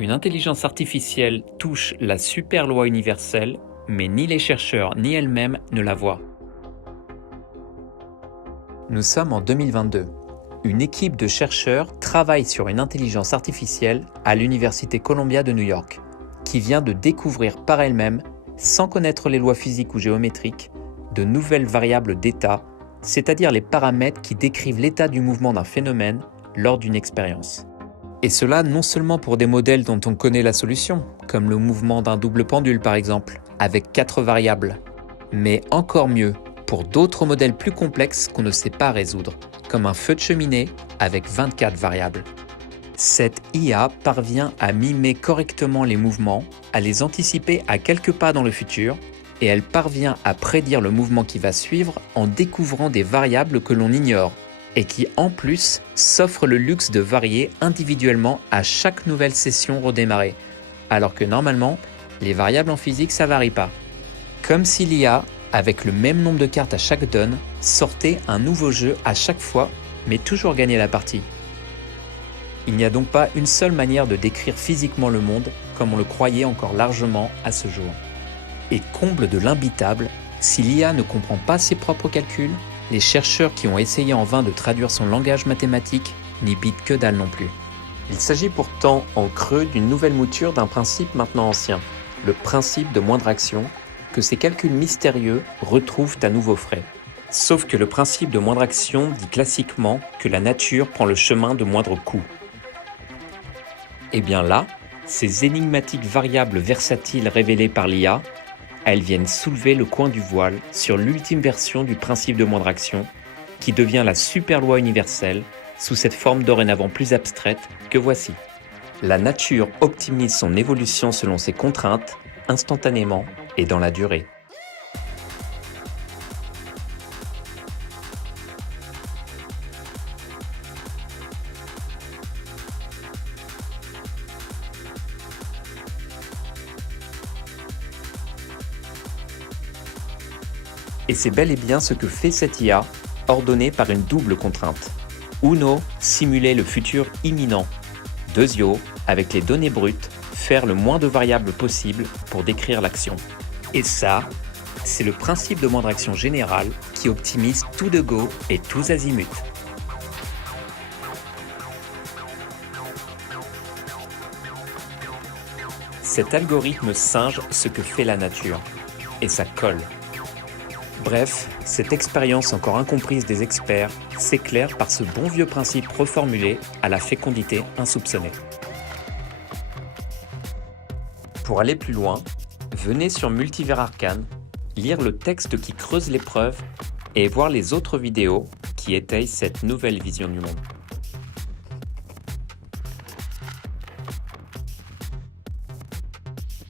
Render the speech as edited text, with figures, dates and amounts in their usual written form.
Une intelligence artificielle touche la super loi universelle, mais ni les chercheurs ni elles-mêmes ne la voient. Nous sommes en 2022. Une équipe de chercheurs travaille sur une intelligence artificielle à l'Université Columbia de New York, qui vient de découvrir par elle-même, sans connaître les lois physiques ou géométriques, de nouvelles variables d'état, c'est-à-dire les paramètres qui décrivent l'état du mouvement d'un phénomène lors d'une expérience. Et cela non seulement pour des modèles dont on connaît la solution, comme le mouvement d'un double pendule par exemple, avec 4 variables, mais encore mieux pour d'autres modèles plus complexes qu'on ne sait pas résoudre, comme un feu de cheminée avec 24 variables. Cette IA parvient à mimer correctement les mouvements, à les anticiper à quelques pas dans le futur, et elle parvient à prédire le mouvement qui va suivre en découvrant des variables que l'on ignore, et qui en plus s'offre le luxe de varier individuellement à chaque nouvelle session redémarrée, alors que normalement, les variables en physique ça varie pas. Comme si l'IA, avec le même nombre de cartes à chaque donne, sortait un nouveau jeu à chaque fois, mais toujours gagnait la partie. Il n'y a donc pas une seule manière de décrire physiquement le monde comme on le croyait encore largement à ce jour. Et comble de l'imbitable, si l'IA ne comprend pas ses propres calculs, les chercheurs qui ont essayé en vain de traduire son langage mathématique n'y bitent que dalle non plus. Il s'agit pourtant en creux d'une nouvelle mouture d'un principe maintenant ancien, le principe de moindre action, que ces calculs mystérieux retrouvent à nouveau frais. Sauf que le principe de moindre action dit classiquement que la nature prend le chemin de moindre coût. Et bien là, ces énigmatiques variables versatiles révélées par l'IA, elles viennent soulever le coin du voile sur l'ultime version du principe de moindre action, qui devient la super loi universelle sous cette forme dorénavant plus abstraite que voici. La nature optimise son évolution selon ses contraintes, instantanément et dans la durée. Et c'est bel et bien ce que fait cette IA, ordonnée par une double contrainte. Uno, simuler le futur imminent. Deuxio, avec les données brutes, faire le moins de variables possible pour décrire l'action. Et ça, c'est le principe de moindre action générale qui optimise tout de go et tous azimuts. Cet algorithme singe ce que fait la nature. Et ça colle. Bref, cette expérience encore incomprise des experts s'éclaire par ce bon vieux principe reformulé à la fécondité insoupçonnée. Pour aller plus loin, venez sur Multivers Arcane, lire le texte qui creuse l'épreuve et voir les autres vidéos qui étayent cette nouvelle vision du monde.